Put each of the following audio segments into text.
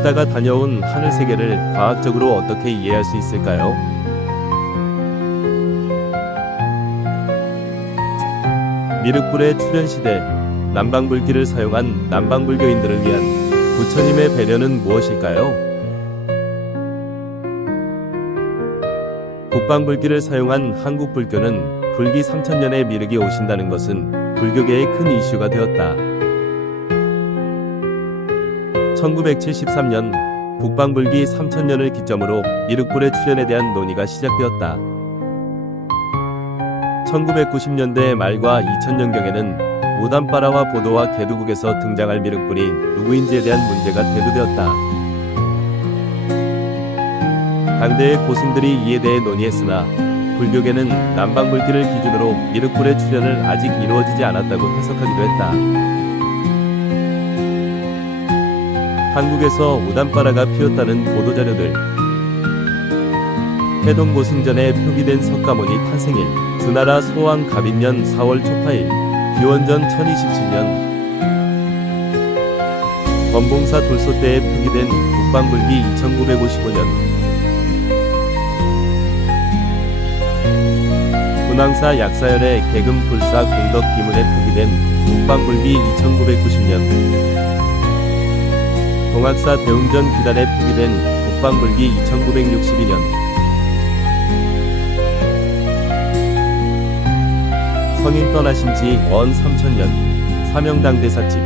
붓다가 다녀온 하늘 세계를 과학적으로 어떻게 이해할 수 있을까요? 미륵불의 출현시대, 남방불길을 사용한 남방불교인들을 위한 부처님의 배려는 무엇일까요? 북방불길을 사용한 한국불교는 불기 3000년의 미륵이 오신다는 것은 불교계의 큰 이슈가 되었다. 1973년 북방불기 3000년을 기점으로 미륵불의 출현에 대한 논의가 시작되었다. 1990년대 말과 2000년경에는 우담바라와 보도와 개두국에서 등장할 미륵불이 누구인지에 대한 문제가 대두되었다. 당대의 고승들이 이에 대해 논의했으나 불교계는 남방불길을 기준으로 미륵불의 출현을 아직 이루어지지 않았다고 해석하기도 했다. 한국에서 우담바라가 피었다는 보도자료들, 해동고승전에 표기된 석가모니 탄생일, 주나라 소왕 갑인년 4월 초파일, 기원전 1027년, 범봉사 돌소 때에 표기된 북방불기 2955년, 군왕사 약사열의 개금 불사 공덕 기문에 표기된 북방불기 2990년, 동학사 대웅전 귀단에 표기된 북방불기 2962년, 성인 떠나신 지 원 3000년, 사명당 대사집,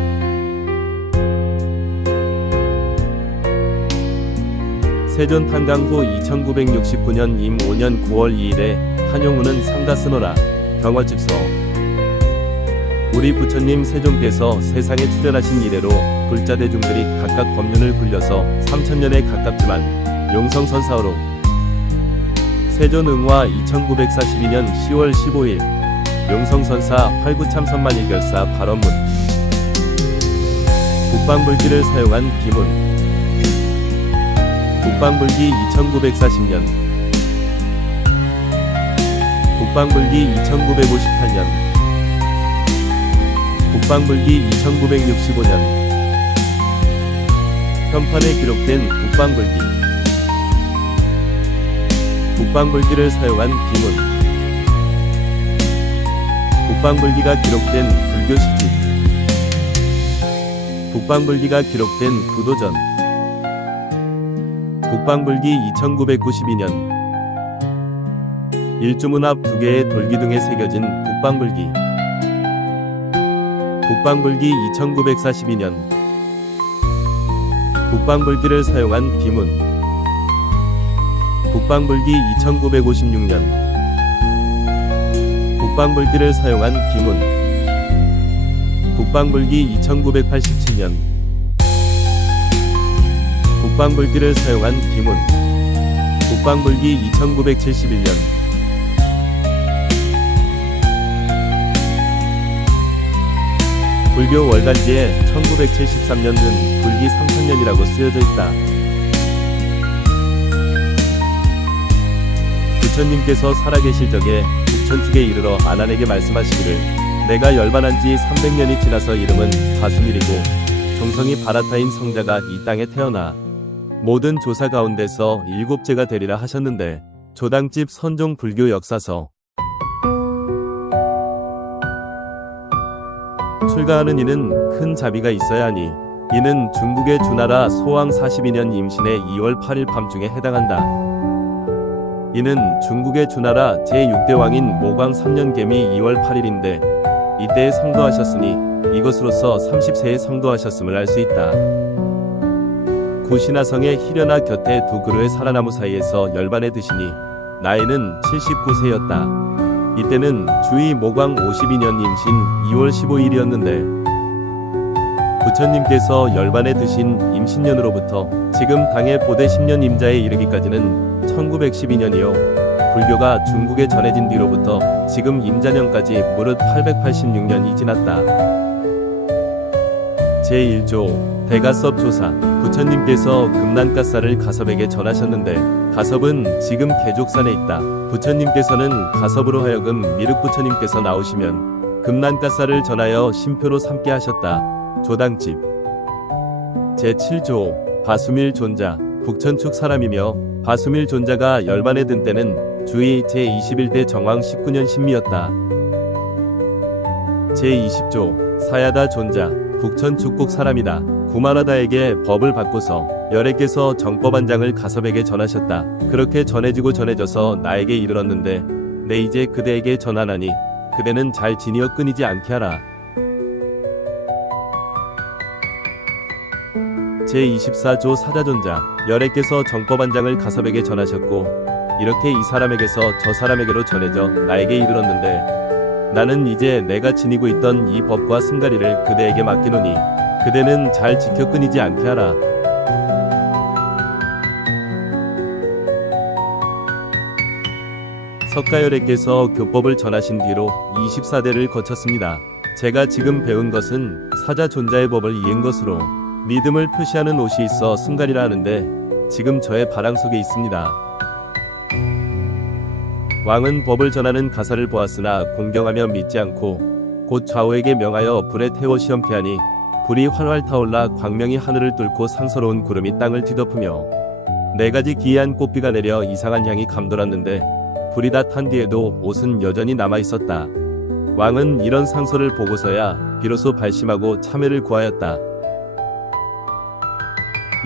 세존 탄강 후 2969년 임 5년 9월 2일에 한용우는 상가 쓰노라, 경화집서. 우리 부처님 세존께서 세상에 출현하신 이래로 불자대중들이 각각 법륜을 굴려서 3000년에 가깝지만 용성선사로 세존응화 2942년 10월 15일 용성선사 활구참선만일결사 발언문, 북방불기를 사용한 기문, 북방불기 2940년, 북방불기 2958년, 북방불기 2965년, 현판에 기록된 북방불기, 북방불기를 사용한 기문, 북방불기가 기록된 불교시집, 북방불기가 기록된 부도전, 북방불기 2992년, 일주문 앞 2개의 돌기둥에 새겨진 북방불기, 북방불기 2942년, 북방불기를 사용한 기문, 북방불기 2956년, 북방불기를 사용한 기문, 북방불기 2987년, 북방불기를 사용한 기문, 북방불기 2971년, 불교 월간지에 1973년은 불기 3000년이라고 쓰여져 있다. 부처님께서 살아계실 적에 북천축에 이르러 아난에게 말씀하시기를 내가 열반한 지 300년이 지나서 이름은 가수밀이고 종성이 바라타인 성자가 이 땅에 태어나 모든 조사 가운데서 7제가 되리라 하셨는데 조당집 선종 불교 역사서 출가하는 이는 큰 자비가 있어야 하니 이는 중국의 주나라 소왕 42년 임신의 2월 8일 밤중에 해당한다. 이는 중국의 주나라 제6대 왕인 모광 3년 개미 2월 8일인데 이때에 성도하셨으니 이것으로서 30세에 성도하셨음을 알 수 있다. 구신화성의 희련화 곁에 두 그루의 사라나무 사이에서 열반에 드시니 나이는 79세였다. 이때는 주의 모광 52년 임신 2월 15일이었는데 부처님께서 열반에 드신 임신년으로부터 지금 당의 보대 10년 임자에 이르기까지는 1912년이요. 불교가 중국에 전해진 뒤로부터 지금 임자년까지 무릇 886년이 지났다. 제1조 대가섭 조사. 부처님께서 금난가사를 가섭에게 전하셨는데 가섭은 지금 계족산에 있다. 부처님께서는 가섭으로 하여금 미륵부처님께서 나오시면 금난가사를 전하여 심표로 삼게 하셨다. 조당집 제7조 바수밀 존자, 북천축 사람이며 바수밀 존자가 열반에 든 때는 주의 제21대 정왕 19년 신미였다. 제20조 사야다 존자, 북천축국 사람이다. 구마라다에게 법을 바꿔서 열애께서 정법안장을 가섭에게 전하셨다. 그렇게 전해지고 전해져서 나에게 이르렀는데 내 이제 그대에게 전하나니 그대는 잘 지니어 끊이지 않게 하라. 제24조 사자존자, 열애께서 정법안장을 가섭에게 전하셨고 이렇게 이 사람에게서 저 사람에게로 전해져 나에게 이르렀는데 나는 이제 내가 지니고 있던 이 법과 승가리를 그대에게 맡기노니 그대는 잘 지켜 끊이지 않게 하라. 석가열애께서 교법을 전하신 뒤로 24대를 거쳤습니다. 제가 지금 배운 것은 사자존자의 법을 이은 것으로 믿음을 표시하는 옷이 있어 승가리라 하는데 지금 저의 바랑 속에 있습니다. 왕은 법을 전하는 가사를 보았으나 공경하며 믿지 않고 곧 좌우에게 명하여 불에 태워 시험케 하니 불이 활활 타올라 광명이 하늘을 뚫고 상서로운 구름이 땅을 뒤덮으며 4가지 기이한 꽃비가 내려 이상한 향이 감돌았는데 불이 다 탄 뒤에도 옷은 여전히 남아 있었다. 왕은 이런 상서를 보고서야 비로소 발심하고 참회를 구하였다.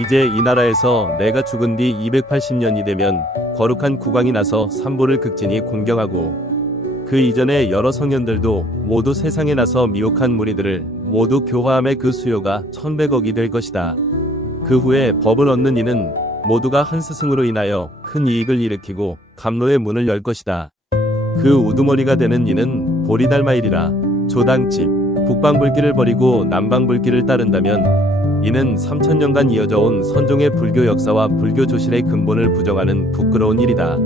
이제 이 나라에서 내가 죽은 뒤 280년이 되면 거룩한 국왕이 나서 삼보를 극진히 공경하고 그 이전에 여러 성현들도 모두 세상에 나서 미혹한 무리들을 모두 교화함의 그 수요가 1100억이 될 것이다. 그 후에 법을 얻는 이는 모두가 한 스승으로 인하여 큰 이익을 일으키고 감로의 문을 열 것이다. 그 우두머리가 되는 이는 보리달마이리라. 조당집, 북방불길을 버리고 남방불길을 따른다면 이는 3000년간 이어져 온 선종의 불교 역사와 불교 조실의 근본을 부정하는 부끄러운 일이다.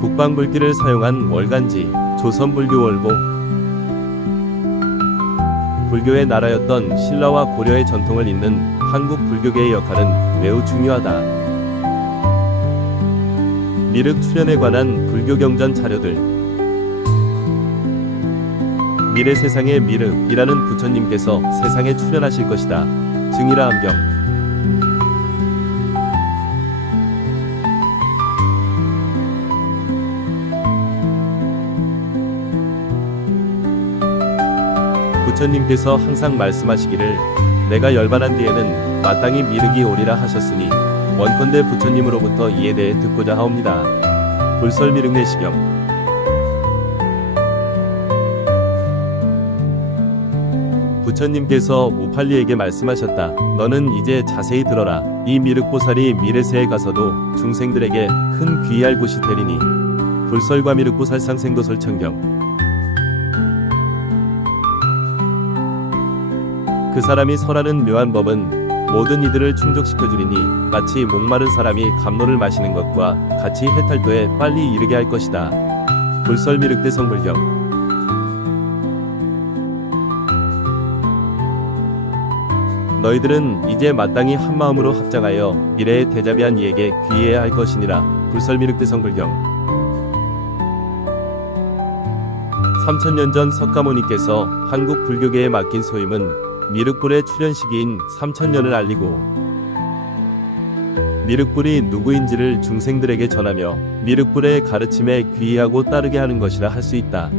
북방불길을 사용한 월간지, 조선불교 월보. 불교의 나라였던 신라와 고려의 전통을 잇는 한국 불교계의 역할은 매우 중요하다. 미륵 출현에 관한 불교경전 자료들. 미래 세상의 미륵이라는 부처님께서 세상에 출현하실 것이다. 증이라 암경. 부처님께서 항상 말씀하시기를 내가 열반한 뒤에는 마땅히 미륵이 오리라 하셨으니 원컨대 부처님으로부터 이에 대해 듣고자 하옵니다. 불설미륵 내시경. 부처님께서 우팔리에게 말씀하셨다. 너는 이제 자세히 들어라. 이 미륵보살이 미래세에 가서도 중생들에게 큰 귀할 곳이 되리니 불설과 미륵보살 상생도설 청경. 그 사람이 설하는 묘한 법은 모든 이들을 충족시켜주리니 마치 목마른 사람이 감로를 마시는 것과 같이 해탈도에 빨리 이르게 할 것이다. 불설미륵대 성불경. 너희들은 이제 마땅히 한마음으로 합장하여 미래의 대자비한 이에게 귀해야 할 것이니라. 불설미륵대 성불경. 3000년 전 석가모니께서 한국 불교계에 맡긴 소임은 미륵불의 출현 시기인 3000년을 알리고 미륵불이 누구인지를 중생들에게 전하며 미륵불의 가르침에 귀의하고 따르게 하는 것이라 할 수 있다.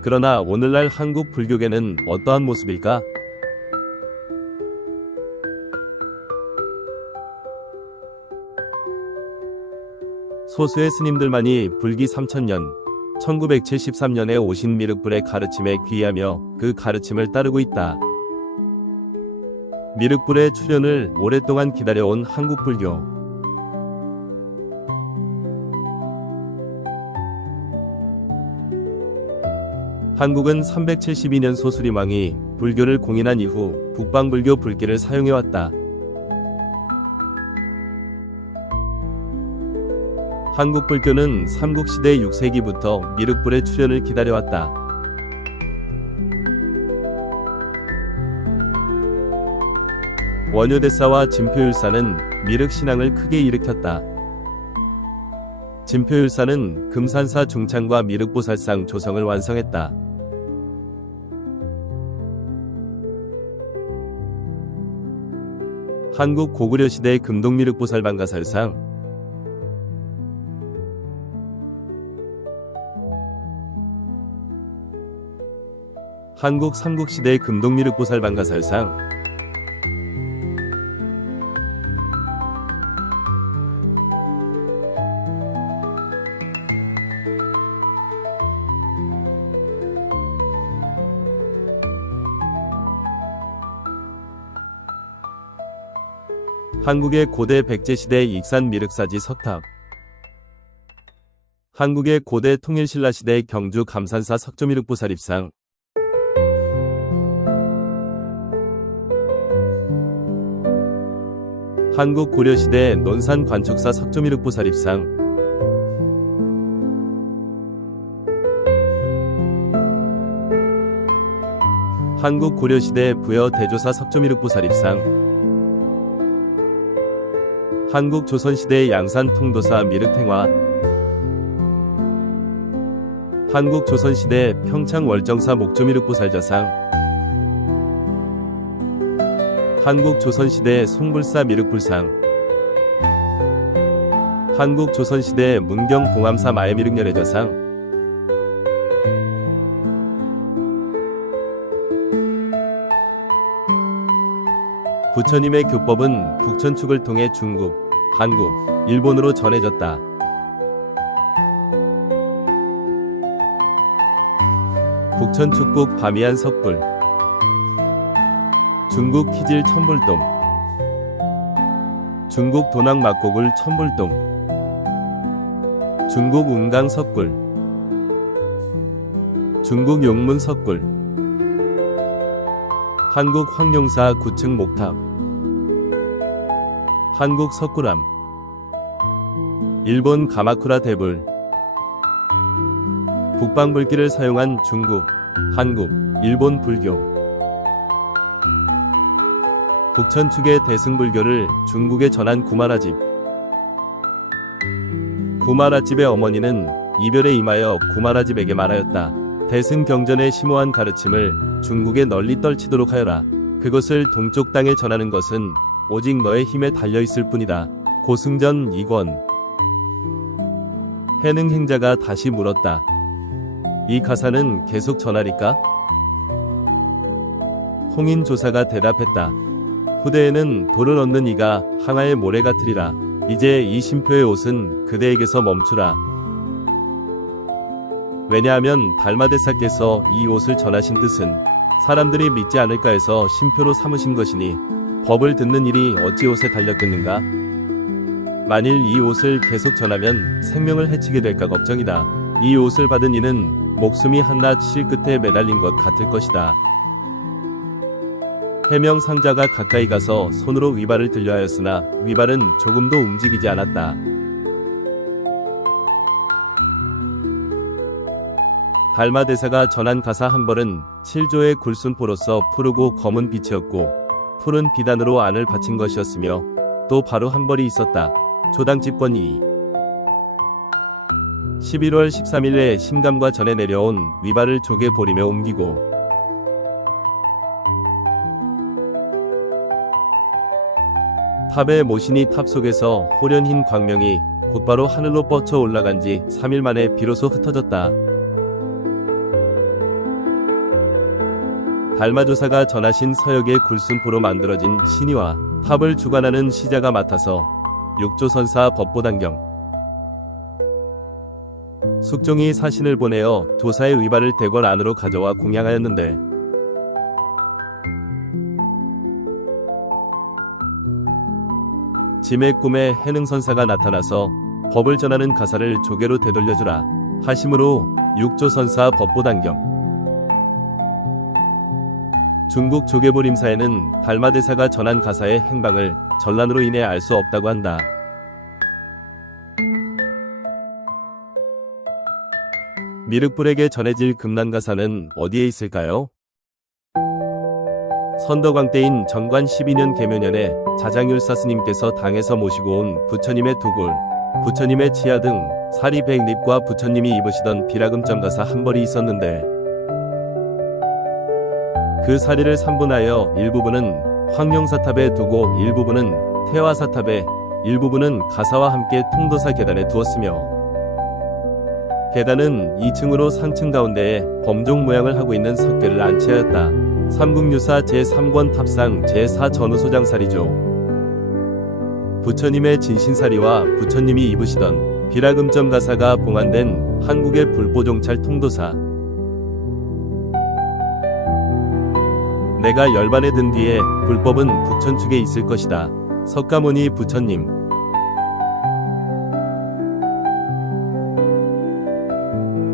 그러나 오늘날 한국 불교계는 어떠한 모습일까? 소수의 스님들만이 불기 3000년, 1973년에 오신 미륵불의 가르침에 귀의하며 그 가르침을 따르고 있다. 미륵불의 출현을 오랫동안 기다려온 한국 불교. 한국은 372년 소수림왕이 불교를 공인한 이후 북방불교 불기를 사용해왔다. 한국 불교는 삼국시대 6세기부터 미륵불의 출현을 기다려왔다. 원효대사와 진표율사는 미륵신앙을 크게 일으켰다. 진표율사는 금산사 중창과 미륵보살상 조성을 완성했다. 한국 고구려시대 금동미륵보살반가살상, 한국 삼국시대 금동미륵보살반가살상, 한국의 고대 백제시대 익산 미륵사지 석탑, 한국의 고대 통일신라시대 경주 감산사 석조미륵보살입상, 한국 고려시대 논산 관축사 석조미륵보살입상, 한국 고려시대 부여 대조사 석조미륵보살입상, 한국 조선시대 양산 통도사 미륵탱화, 한국 조선시대 평창 월정사 목조미륵보살자상, 한국 조선시대 송불사 미륵불상, 한국 조선시대 문경 봉암사 마애미륵열애자상, 부처님의 교법은 북천축을 통해 중국, 한국, 일본으로 전해졌다. 북천축국 바미안 석불, 중국 키질 천불동, 중국 도낭 막고굴 천불동, 중국 운강 석굴, 중국 용문 석굴, 한국 황룡사 9층 목탑, 한국 석굴암, 일본 가마쿠라 대불, 북방불길을 사용한 중국, 한국, 일본 불교, 북천축의 대승불교를 중국에 전한 구마라집. 구마라집의 어머니는 이별에 임하여 구마라집에게 말하였다. 대승경전의 심오한 가르침을 중국에 널리 떨치도록 하여라. 그것을 동쪽 땅에 전하는 것은 오직 너의 힘에 달려있을 뿐이다. 고승전 2권. 해능행자가 다시 물었다. 이 가사는 계속 전하리까? 홍인조사가 대답했다. 후대에는 돌을 얻는 이가 항아의 모래 같으리라. 이제 이 심표의 옷은 그대에게서 멈추라. 왜냐하면 달마대사께서 이 옷을 전하신 뜻은 사람들이 믿지 않을까 해서 심표로 삼으신 것이니 법을 듣는 일이 어찌 옷에 달렸겠는가? 만일 이 옷을 계속 전하면 생명을 해치게 될까 걱정이다. 이 옷을 받은 이는 목숨이 한낱 실끝에 매달린 것 같을 것이다. 해명상자가 가까이 가서 손으로 위발을 들려 하였으나 위발은 조금도 움직이지 않았다. 달마대사가 전한 가사 한 벌은 7조의 굴순포로서 푸르고 검은 빛이었고 푸른 비단으로 안을 받친 것이었으며 또 바로 한 벌이 있었다. 조당 집권이 11월 13일에 심감과 전에 내려온 위발을 족에 보리며 옮기고 탑에 모시니 탑 속에서 호련흰 광명이 곧바로 하늘로 뻗쳐 올라간 지 3일 만에 비로소 흩어졌다. 달마조사가 전하신 서역의 굴순포로 만들어진 신의와 탑을 주관하는 시자가 맡아서 육조선사 법보단경 숙종이 사신을 보내어 조사의 위발을 대궐 안으로 가져와 공양하였는데 짐의 꿈에 해능선사가 나타나서 법을 전하는 가사를 조개로 되돌려주라 하심으로 육조선사 법보단경 중국 조계보림사에는 달마대사가 전한 가사의 행방을 전란으로 인해 알 수 없다고 한다. 미륵불에게 전해질 금난가사는 어디에 있을까요? 선덕왕 때인 정관 12년 계묘년에 자장율사 스님께서 당에서 모시고 온 부처님의 두골, 부처님의 치아 등 사리 백립과 부처님이 입으시던 비라금점가사 한 벌이 있었는데 그 사리를 3분하여 일부분은 황룡사탑에 두고 일부분은 태화사탑에 일부분은 가사와 함께 통도사 계단에 두었으며 계단은 2층으로 상층 가운데에 범종 모양을 하고 있는 석계를 안치하였다. 삼국유사 제3권 탑상 제4전후소장사리죠. 부처님의 진신사리와 부처님이 입으시던 비라금점 가사가 봉안된 한국의 불보종찰 통도사. 내가 열반에 든 뒤에 불법은 북천축에 있을 것이다. 석가모니 부처님.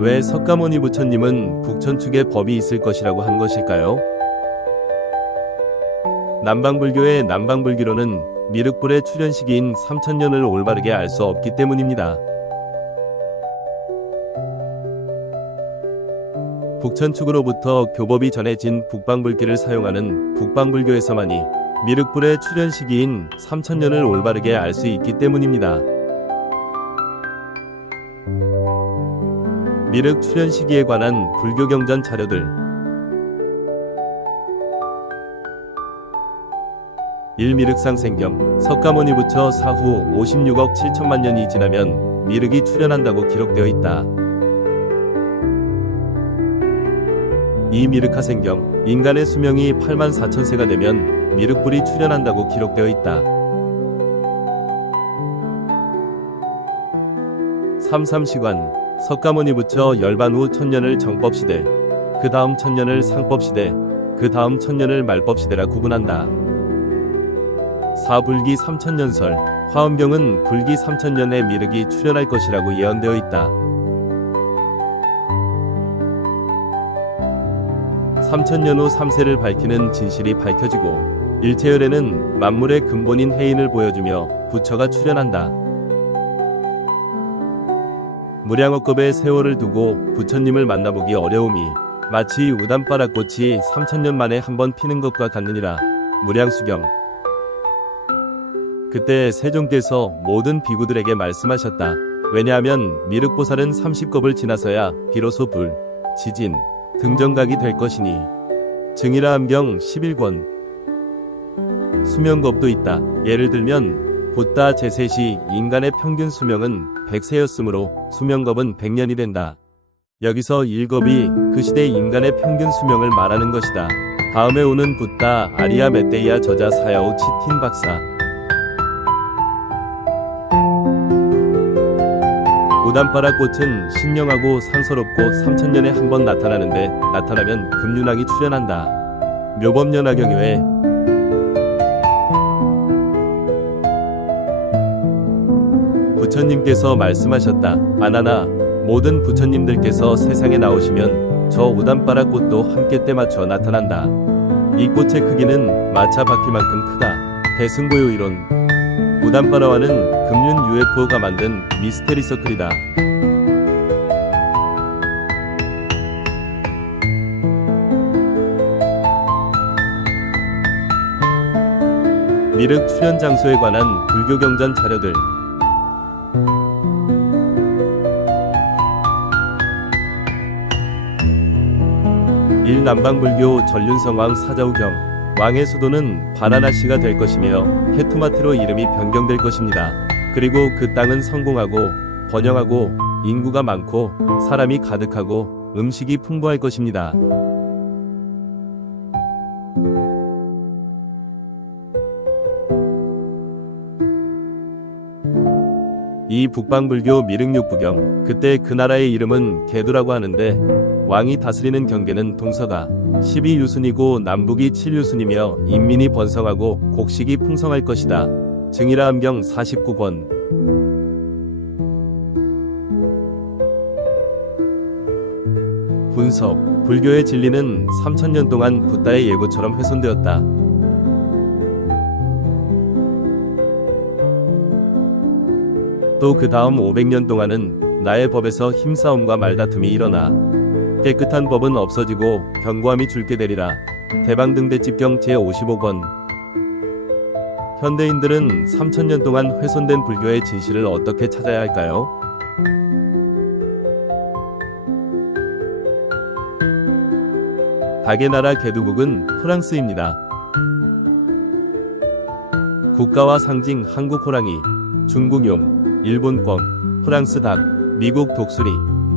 왜 석가모니 부처님은 북천축에 법이 있을 것이라고 한 것일까요? 남방불교의 남방불기로는 미륵불의 출현 시기인 3000년을 올바르게 알 수 없기 때문입니다. 북천축으로부터 교법이 전해진 북방불기를 사용하는 북방불교에서만이 미륵불의 출현 시기인 3000년을 올바르게 알 수 있기 때문입니다. 미륵 출현 시기에 관한 불교 경전 자료들 1미륵상생경 석가모니 부처 사후 56억 7천만 년이 지나면 미륵이 출현한다고 기록되어 있다. 2미륵하생경 인간의 수명이 8만 4천 세가 되면 미륵불이 출현한다고 기록되어 있다. 33시관 석가모니 부처 열반 후 1000년을 정법시대, 그 다음 1000년을 상법시대, 그 다음 1000년을 말법시대라 구분한다. 4불기 3000년설 화엄경은 불기 3000년에 미륵이 출현할 것이라고 예언되어 있다. 3000년 후 3세를 밝히는 진실이 밝혀지고 일체열에는 만물의 근본인 해인을 보여주며 부처가 출현한다. 무량억겁의 세월을 두고 부처님을 만나보기 어려움이 마치 우담바라꽃이 3000년 만에 한 번 피는 것과 같느니라. 무량수경. 그때 세종께서 모든 비구들에게 말씀하셨다. 왜냐하면 미륵보살은 30겁을 지나서야 비로소 불, 지진, 등정각이 될 것이니. 증이라암경 11권. 수명겁도 있다. 예를 들면 붓다 제셋이 인간의 평균 수명은 100세였으므로 수명겁은 100년이 된다. 여기서 1겁이 그 시대 인간의 평균 수명을 말하는 것이다. 다음에 오는 붓다 아리아 메테이아 저자 사야오 치틴 박사. 우담바라꽃은 신령하고 상서롭고 3000년에 한 번 나타나는데 나타나면 금륜왕이 출현한다. 묘법연화경유에 부처님께서 말씀하셨다. 아나나 모든 부처님들께서 세상에 나오시면 저 우담바라꽃도 함께 때맞춰 나타난다. 이 꽃의 크기는 마차 바퀴만큼 크다. 대승고요 이론. 우담바라와는 금륜 UFO가 만든 미스테리 서클이다. 미륵 출현 장소에 관한 불교 경전 자료들 1. 남방불교 전륜성왕 사자우경 왕의 수도는 바라나시가 될 것이며 헤투마트로 이름이 변경될 것입니다. 그리고 그 땅은 성공하고 번영하고 인구가 많고 사람이 가득하고 음식이 풍부할 것입니다. 이 북방불교 미륵육부경 그때 그 나라의 이름은 개두라고 하는데 왕이 다스리는 경계는 동서가 12유순이고 남북이 7유순이며 인민이 번성하고 곡식이 풍성할 것이다. 증이라암경 49권. 분석 불교의 진리는 3000년 동안 붓다의 예고처럼 훼손되었다. 또 그 다음 500년 동안은 나의 법에서 힘싸움과 말다툼이 일어나 깨끗한 법은 없어지고 견고함이 줄게 되리라. 대방등대집경 제55권. 현대인들은 3000년 동안 훼손된 불교의 진실을 어떻게 찾아야 할까요? 닭의 나라 개두국은 프랑스입니다. 국가와 상징 한국 호랑이, 중국 용, 일본 꿩, 프랑스 닭, 미국 독수리,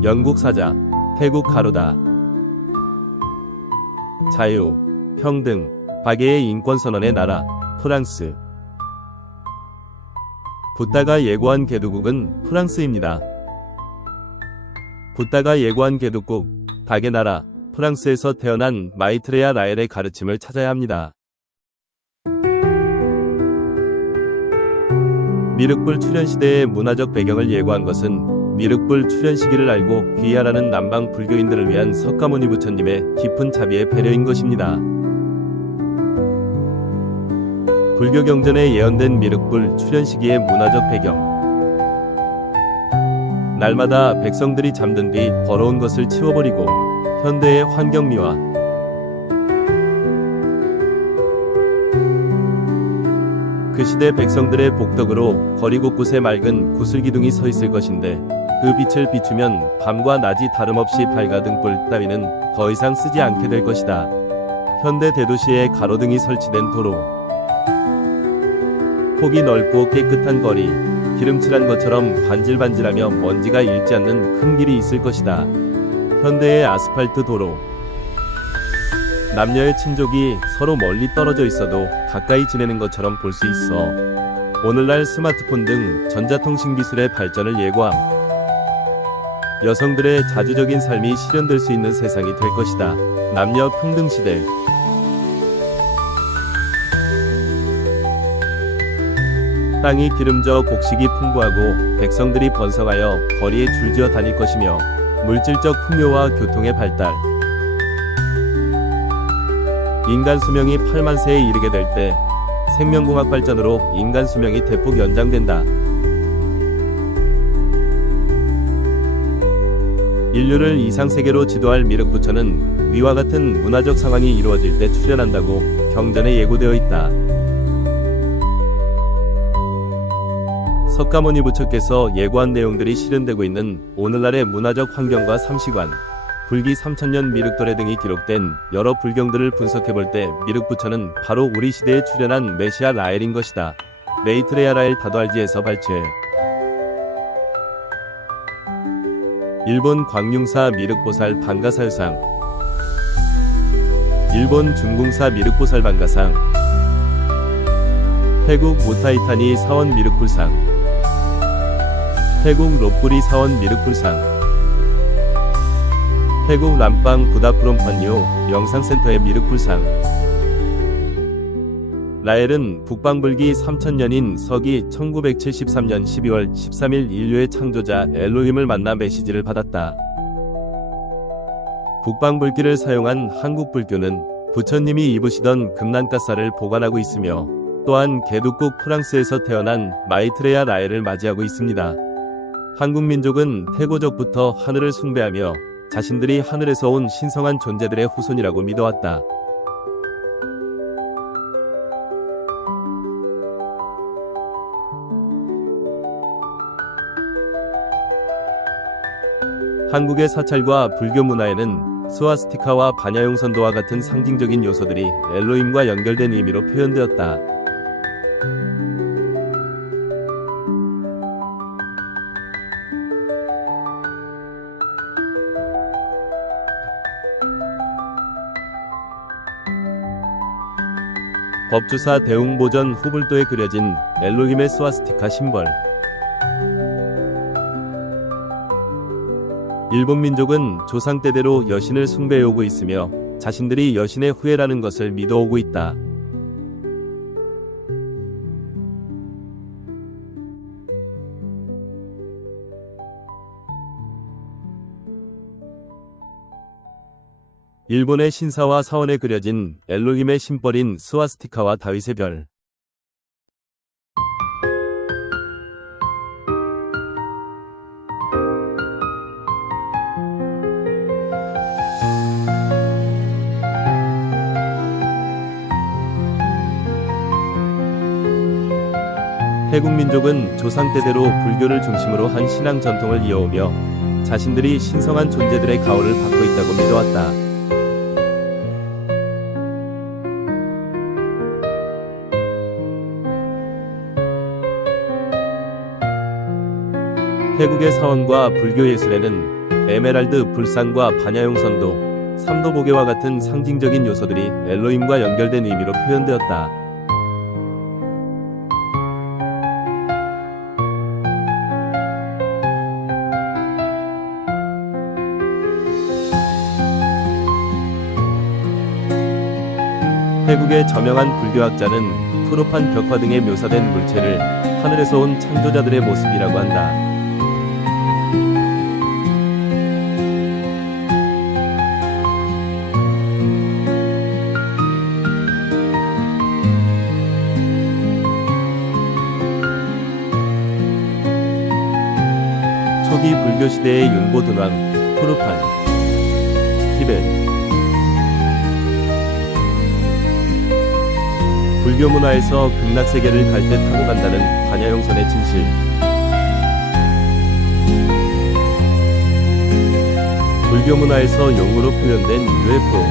영국 사자, 태국 가로다. 자유, 평등, 박애의 인권선언의 나라, 프랑스. 붓다가 예고한 개두국은 프랑스입니다. 붓다가 예고한 개두국, 닭의 나라, 프랑스에서 태어난 마이트레야 라엘의 가르침을 찾아야 합니다. 미륵불 출현 시대의 문화적 배경을 예고한 것은 미륵불 출현 시기를 알고 귀하라는 남방 불교인들을 위한 석가모니 부처님의 깊은 자비의 배려인 것입니다. 불교 경전에 예언된 미륵불 출현 시기의 문화적 배경. 날마다 백성들이 잠든 뒤 더러운 것을 치워버리고 현대의 환경미화, 그 시대 백성들의 복덕으로 거리 곳곳에 맑은 구슬기둥이 서 있을 것인데 그 빛을 비추면 밤과 낮이 다름없이 밝아 등불 따위는 더 이상 쓰지 않게 될 것이다. 현대 대도시에 가로등이 설치된 도로, 폭이 넓고 깨끗한 거리, 기름칠한 것처럼 반질반질하며 먼지가 일지 않는 큰 길이 있을 것이다. 현대의 아스팔트 도로, 남녀의 친족이 서로 멀리 떨어져 있어도 가까이 지내는 것처럼 볼 수 있어. 오늘날 스마트폰 등 전자통신 기술의 발전을 예고함. 여성들의 자주적인 삶이 실현될 수 있는 세상이 될 것이다. 남녀 평등 시대. 땅이 기름져 곡식이 풍부하고 백성들이 번성하여 거리에 줄지어 다닐 것이며 물질적 풍요와 교통의 발달. 인간 수명이 8만 세에 이르게 될 때 생명공학 발전으로 인간 수명이 대폭 연장된다. 인류를 이상세계로 지도할 미륵부처는 위와 같은 문화적 상황이 이루어질 때 출현한다고 경전에 예고되어 있다. 석가모니 부처께서 예고한 내용들이 실현되고 있는 오늘날의 문화적 환경과 삼시관, 불기 3000년 미륵도래 등이 기록된 여러 불경들을 분석해볼 때 미륵부처는 바로 우리 시대에 출현한 메시아 라엘인 것이다. 메이트레야 라엘 다도알지에서 발췌. 일본 광융사 미륵보살 반가사유상, 일본 중궁사 미륵보살 반가상, 태국 무타이타니 사원 미륵불상, 태국 롯부리 사원 미륵불상, 태국 람빵 부다프롬판요 영상센터의 미륵불상. 라엘은 북방불기 3000년인 서기 1973년 12월 13일 인류의 창조자 엘로힘을 만나 메시지를 받았다. 북방불기를 사용한 한국불교는 부처님이 입으시던 금난가사를 보관하고 있으며 또한 개두국 프랑스에서 태어난 마이트레야 라엘을 맞이하고 있습니다. 한국민족은 태고적부터 하늘을 숭배하며 자신들이 하늘에서 온 신성한 존재들의 후손이라고 믿어왔다. 한국의 사찰과 불교 문화에는 스와스티카와 반야용선도와 같은 상징적인 요소들이 엘로힘과 연결된 의미로 표현되었다. 법주사 대웅보전 후불도에 그려진 엘로힘의 스와스티카 심벌. 일본 민족은 조상 때대로 여신을 숭배해오고 있으며 자신들이 여신의 후예라는 것을 믿어오고 있다. 일본의 신사와 사원에 그려진 엘로힘의 심벌인 스와스티카와 다윗의 별. 태국 민족은 조상 때대로 불교를 중심으로 한 신앙 전통을 이어오며 자신들이 신성한 존재들의 가호를 받고 있다고 믿어왔다. 태국의 사원과 불교 예술에는 에메랄드 불상과 반야용 선도, 삼도보계와 같은 상징적인 요소들이 엘로힘과 연결된 의미로 표현되었다. 태국의 저명한 불교학자는 프로판 벽화 등에 묘사된 물체를 하늘에서 온 창조자들의 모습이라고 한다. 초기 불교시대의 윤보둔왕, 프루판, 티벳. 불교 문화에서 극락세계를 갈 때 타고 간다는 반야용선의 진실. 불교 문화에서 용으로 표현된 UFO.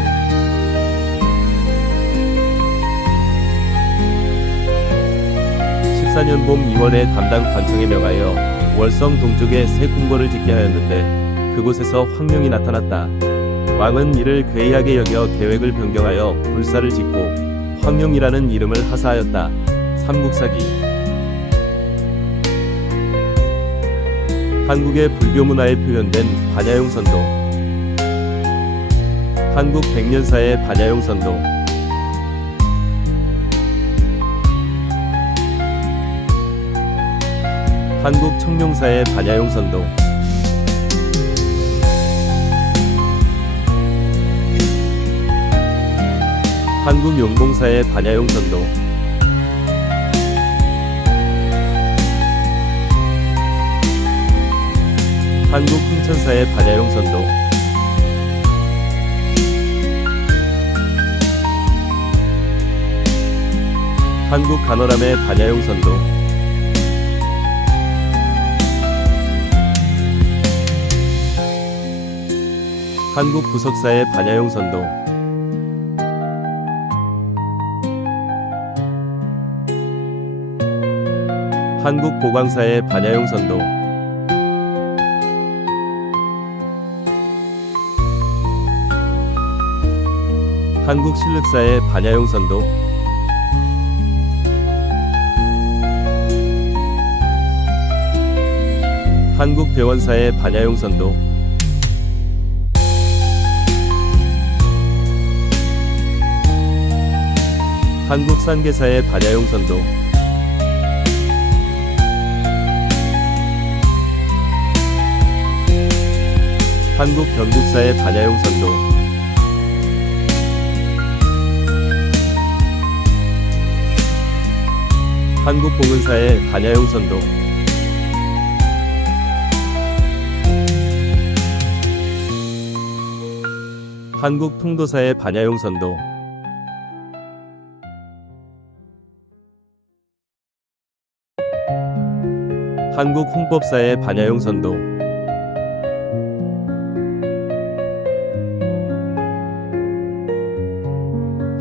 (14년) 봄 2월에 담당 관청에 명하여 월성 동쪽에 새 궁궐을 짓게 하였는데 그곳에서 황룡이 나타났다. 왕은 이를 괴이하게 여겨 계획을 변경하여 불사를 짓고 황룡이라는 이름을 하사하였다. 삼국사기. 한국의 불교 문화에 표현된 반야용 선도. 한국 백년사의 반야용 선도. 한국 청룡사의 반야용 선도. 한국 용봉사의 반야용 선도. 한국 흥천사의 반야용 선도. 한국 간호람의 반야용 선도. 한국 부석사의 반야용 선도. 한국 보광사의 반야용 선도. 한국 실륵사의 반야용 선도. 한국 대원사의 반야용 선도. 한국 산계사의 반야용 선도. 한국 변국사의 반야용 선도. 한국 봉은사의 반야용 선도. 한국 통도사의 반야용 선도. 한국 홍법사의 반야용 선도.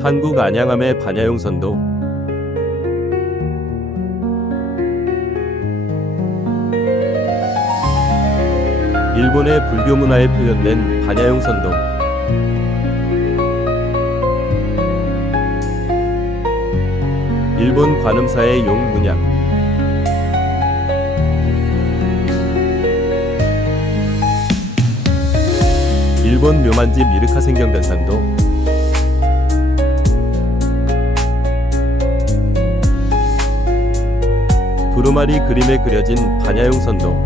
한국 안양함의 반야용 선도. 일본의 불교 문화에 표현된 반야용 선도. 일본 관음사의 용문양. 일본 묘만지 미르카 생경단산도. 두루마리 그림에 그려진 반야용 선도.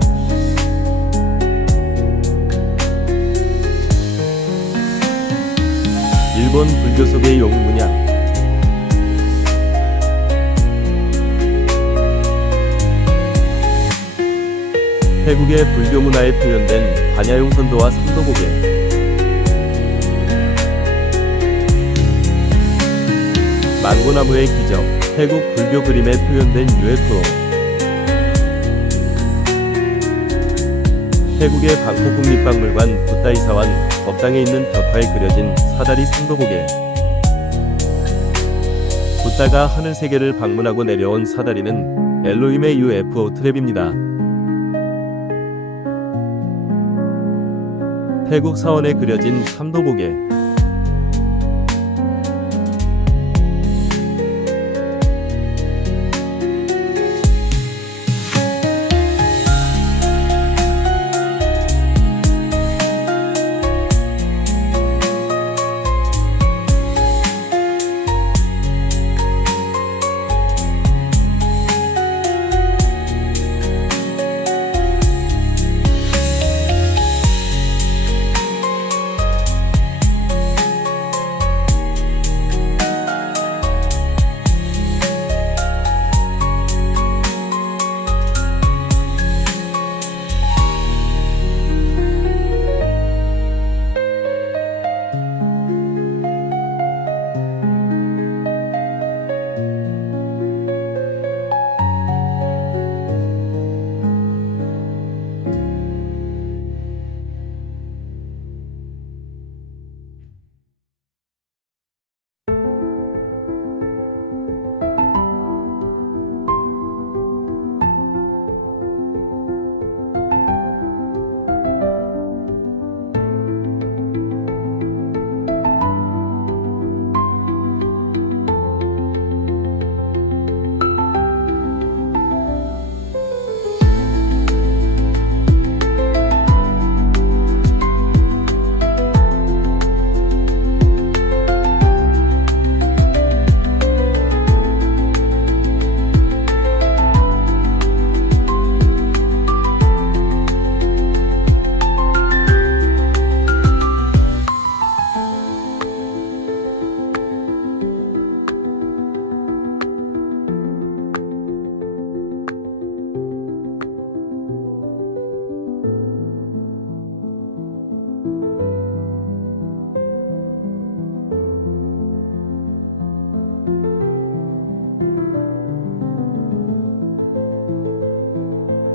일본 불교 속의 용문양. 태국의 불교 문화에 표현된 반야용 선도와 삼도고개. 망고나무의 기적. 태국 불교 그림에 표현된 UFO. 태국의 방콕 국립박물관 붓다이사완 법당에 있는 벽화에 그려진 사다리 삼도보게. 붓다가 하늘 세계를 방문하고 내려온 사다리는 엘로힘의 UFO 트랩입니다. 태국 사원에 그려진 삼도보게.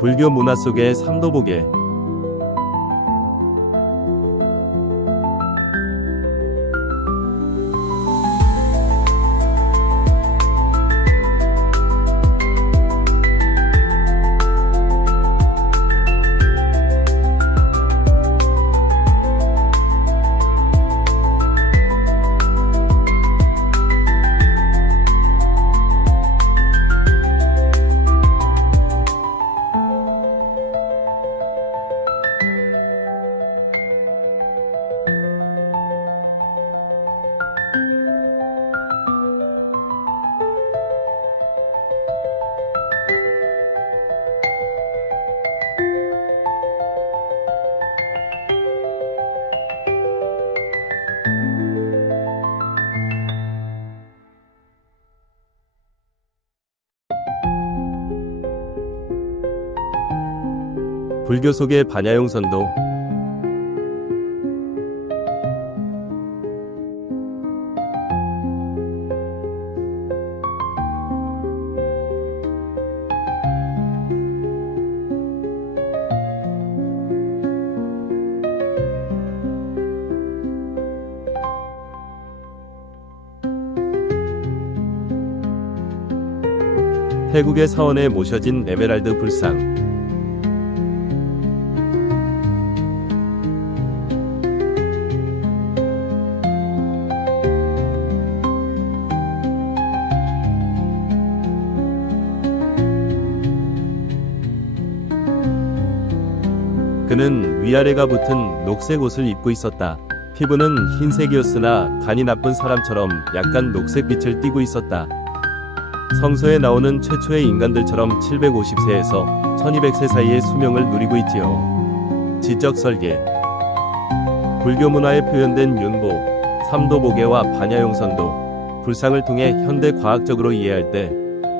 불교 문화 속의 삼도보게. 불교 속의 반야용선도. 태국의 사원에 모셔진 에메랄드 불상. 그는 위아래가 붙은 녹색 옷을 입고 있었다. 피부는 흰색이었으나 간이 나쁜 사람처럼 약간 녹색빛을 띠고 있었다. 성서에 나오는 최초의 인간들처럼 750세에서 1200세 사이의 수명을 누리고 있지요. 지적 설계. 불교 문화에 표현된 윤보, 삼도보게와 반야용선도, 불상을 통해 현대 과학적으로 이해할 때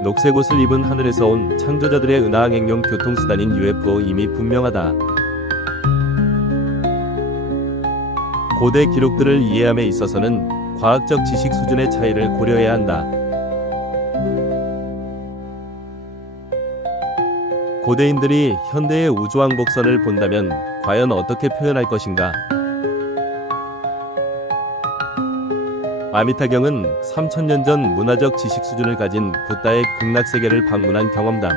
녹색 옷을 입은 하늘에서 온 창조자들의 은하항행용 교통수단인 UFO 이미 분명하다. 고대 기록들을 이해함에 있어서는 과학적 지식 수준의 차이를 고려해야 한다. 고대인들이 현대의 우주왕복선을 본다면 과연 어떻게 표현할 것인가? 아미타경은 3000년 전 문화적 지식 수준을 가진 붓다의 극락세계를 방문한 경험담.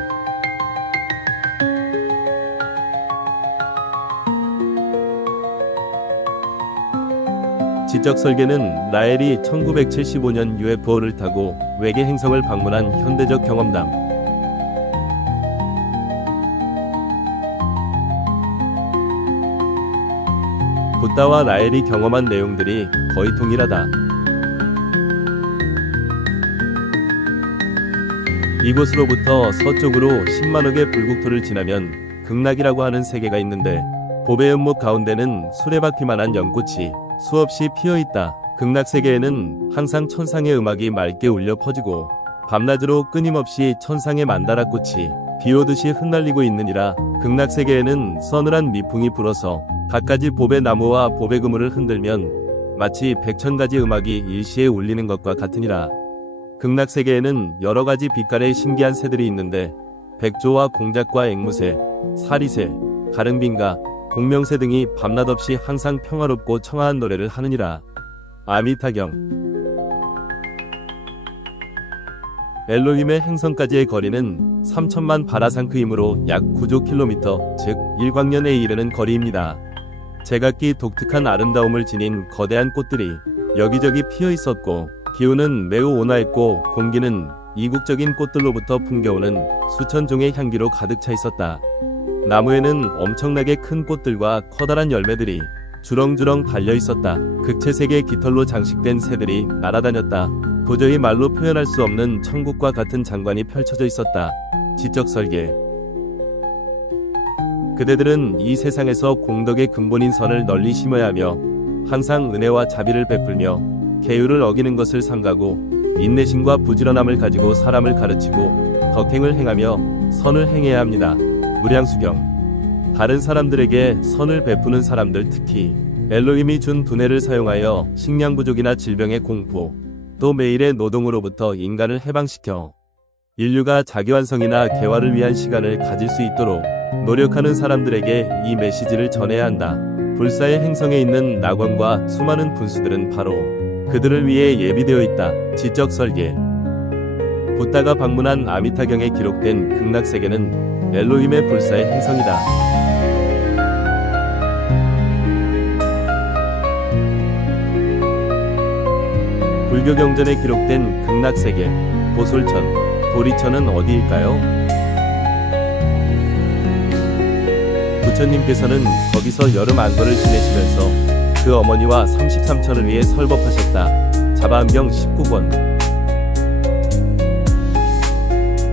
지적 설계는 라엘이 1975년 UFO를 타고 외계 행성을 방문한 현대적 경험담. 붓다와 라엘이 경험한 내용들이 거의 동일하다. 이곳으로부터 서쪽으로 10만억의 불국토를 지나면 극락이라고 하는 세계가 있는데 보배 연못 가운데는 수레바퀴만한 연꽃이 수없이 피어있다. 극락세계에는 항상 천상의 음악이 맑게 울려 퍼지고 밤낮으로 끊임없이 천상의 만다라꽃이 비오듯이 흩날리고 있느니라. 극락세계에는 서늘한 미풍이 불어서 갖가지 보배 나무와 보배 그물을 흔들면 마치 100,000가지 음악이 일시에 울리는 것과 같으니라. 극락세계에는 여러가지 빛깔의 신기한 새들이 있는데 백조와 공작과 앵무새, 사리새, 가릉빈가, 공명새 등이 밤낮 없이 항상 평화롭고 청아한 노래를 하느니라. 아미타경. 엘로힘의 행성까지의 거리는 3000만 바라상크이므로 약 9조 킬로미터, 즉 1광년에 이르는 거리입니다. 제각기 독특한 아름다움을 지닌 거대한 꽃들이 여기저기 피어 있었고 기후는 매우 온화했고 공기는 이국적인 꽃들로부터 풍겨오는 수천 종의 향기로 가득 차 있었다. 나무에는 엄청나게 큰 꽃들과 커다란 열매들이 주렁주렁 달려 있었다. 극채색의 깃털로 장식된 새들이 날아다녔다. 도저히 말로 표현할 수 없는 천국과 같은 장관이 펼쳐져 있었다. 지적 설계. 그대들은 이 세상에서 공덕의 근본인 선을 널리 심어야 하며 항상 은혜와 자비를 베풀며 계율을 어기는 것을 삼가고 인내심과 부지런함을 가지고 사람을 가르치고 덕행을 행하며 선을 행해야 합니다. 무량수경. 다른 사람들에게 선을 베푸는 사람들, 특히 엘로힘이 준 두뇌를 사용하여 식량 부족이나 질병의 공포, 또 매일의 노동으로부터 인간을 해방시켜 인류가 자기완성이나 개화를 위한 시간을 가질 수 있도록 노력하는 사람들에게 이 메시지를 전해야 한다. 불사의 행성에 있는 낙원과 수많은 분수들은 바로 그들을 위해 예비되어 있다. 지적 설계. 붓다가 방문한 아미타경에 기록된 극락세계는 엘로힘의 불사의 행성이다. 불교 경전에 기록된 극락세계, 보솔천, 도리천은 어디일까요? 부처님께서는 거기서 여름 안거를 지내시면서 그 어머니와 33천을 위해 설법하셨다. 자바암경 19권.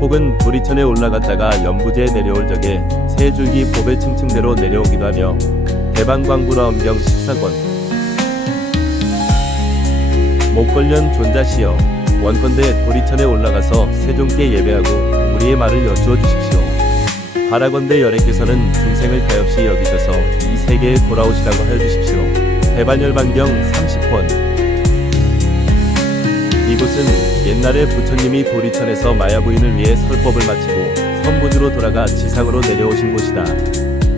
혹은 도리천에 올라갔다가 연부제에 내려올 적에 세 줄기 보배 층층대로 내려오기도 하며 대방광부라엄경 14권. 목걸련 존자시여, 원컨대 도리천에 올라가서 세종께 예배하고 우리의 말을 여쭈어 주십시오. 바라건대 열애께서는 중생을 가엾이 여기셔서 이 세계에 돌아오시라고 하여 주십시오. 대반열반경 30권. 이곳은 옛날에 부처님이 도리천에서 마야부인을 위해 설법을 마치고 선부주로 돌아가 지상으로 내려오신 곳이다.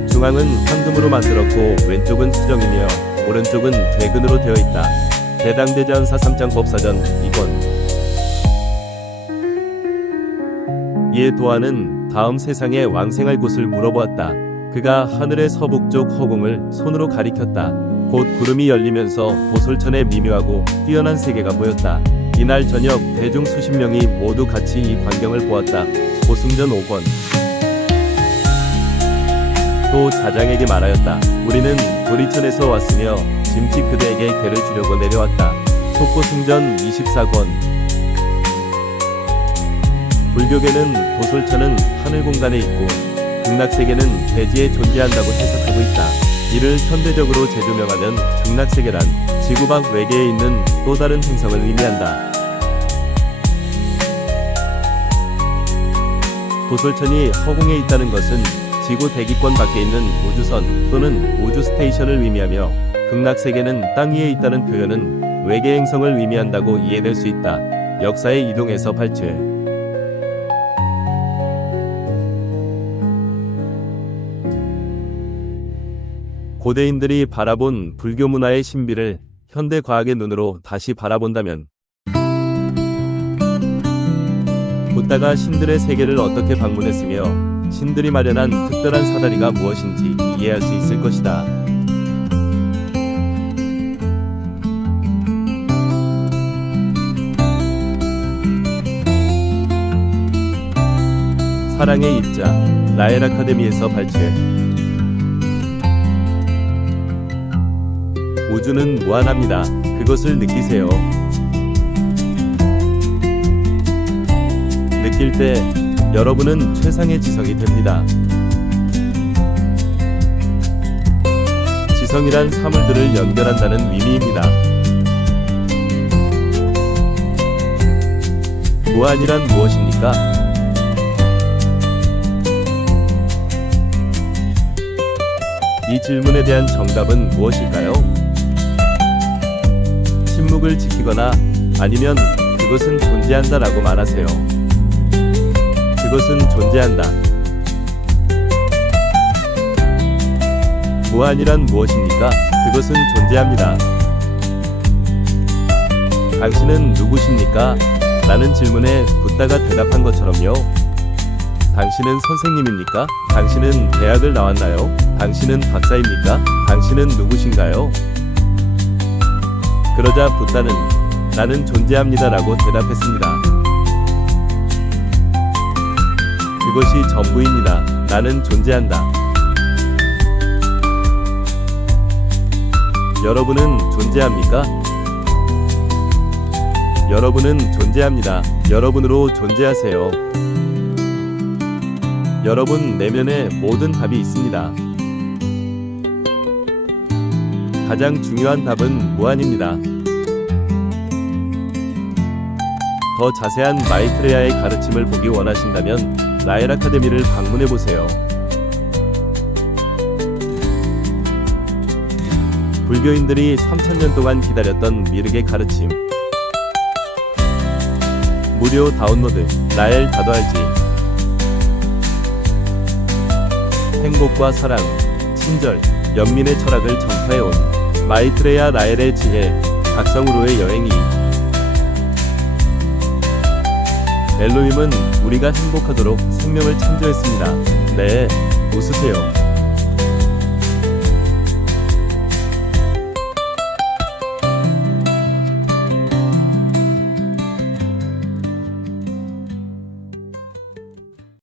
중앙은 황금으로 만들었고 왼쪽은 수정이며 오른쪽은 대근으로 되어 있다. 대당대자연사 3장 법사전 2권. 이에 도안은 다음 세상에 왕생할 곳을 물어보았다. 그가 하늘의 서북쪽 허공을 손으로 가리켰다. 곧 구름이 열리면서 보솔천의 미묘하고 뛰어난 세계가 보였다. 이날 저녁 대중 수십 명이 모두 같이 이 광경을 보았다. 보승전 5권. 또 자장에게 말하였다. 우리는 도리천에서 왔으며 짐짓 그대에게 개를 주려고 내려왔다. 속보승전 24권. 불교계는 보솔천은 하늘 공간에 있고 극락세계는 대지에 존재한다고 해석하고 있다. 이를 현대적으로 재조명하면 극락세계란 지구 밖 외계에 있는 또 다른 행성을 의미한다. 보솔천이 허공에 있다는 것은 지구 대기권 밖에 있는 우주선 또는 우주 스테이션을 의미하며 극락세계는 땅 위에 있다는 표현은 외계 행성을 의미한다고 이해될 수 있다. 역사의 이동에서 발췌. 고대인들이 바라본 불교 문화의 신비를 현대 과학의 눈으로 다시 바라본다면 붓다가 신들의 세계를 어떻게 방문했으며 신들이 마련한 특별한 사다리가 무엇인지 이해할 수 있을 것이다. 사랑의 입자, 라엘 아카데미에서 발췌. 우주는 무한합니다. 그것을 느끼세요. 느낄 때 여러분은 최상의 지성이 됩니다. 지성이란 사물들을 연결한다는 의미입니다. 무한이란 무엇입니까? 이 질문에 대한 정답은 무엇일까요? 침묵을 지키거나 아니면 그것은 존재한다라고 말하세요. 그것은 존재한다. 무한이란 무엇입니까? 그것은 존재합니다. 당신은 누구십니까? 라는 질문에 붓다가 대답한 것처럼요. 당신은 선생님입니까? 당신은 대학을 나왔나요? 당신은 박사입니까? 당신은 누구신가요? 그러자 붓다는 나는 존재합니다라고 대답했습니다. 그것이 전부입니다. 나는 존재한다. 여러분은 존재합니까? 여러분은 존재합니다. 여러분으로 존재하세요. 여러분 내면에 모든 답이 있습니다. 가장 중요한 답은 무한입니다. 더 자세한 마이트레야의 가르침을 보기 원하신다면 라엘 아카데미를 방문해보세요. 불교인들이 3000년 동안 기다렸던 미륵의 가르침. 무료 다운로드 라엘 다도알지. 행복과 사랑, 친절, 연민의 철학을 전파해온 마이트레야 라엘의 지혜, 각성으로의 여행이. 엘로힘은 우리가 행복하도록 생명을 창조했습니다. 네, 웃으세요.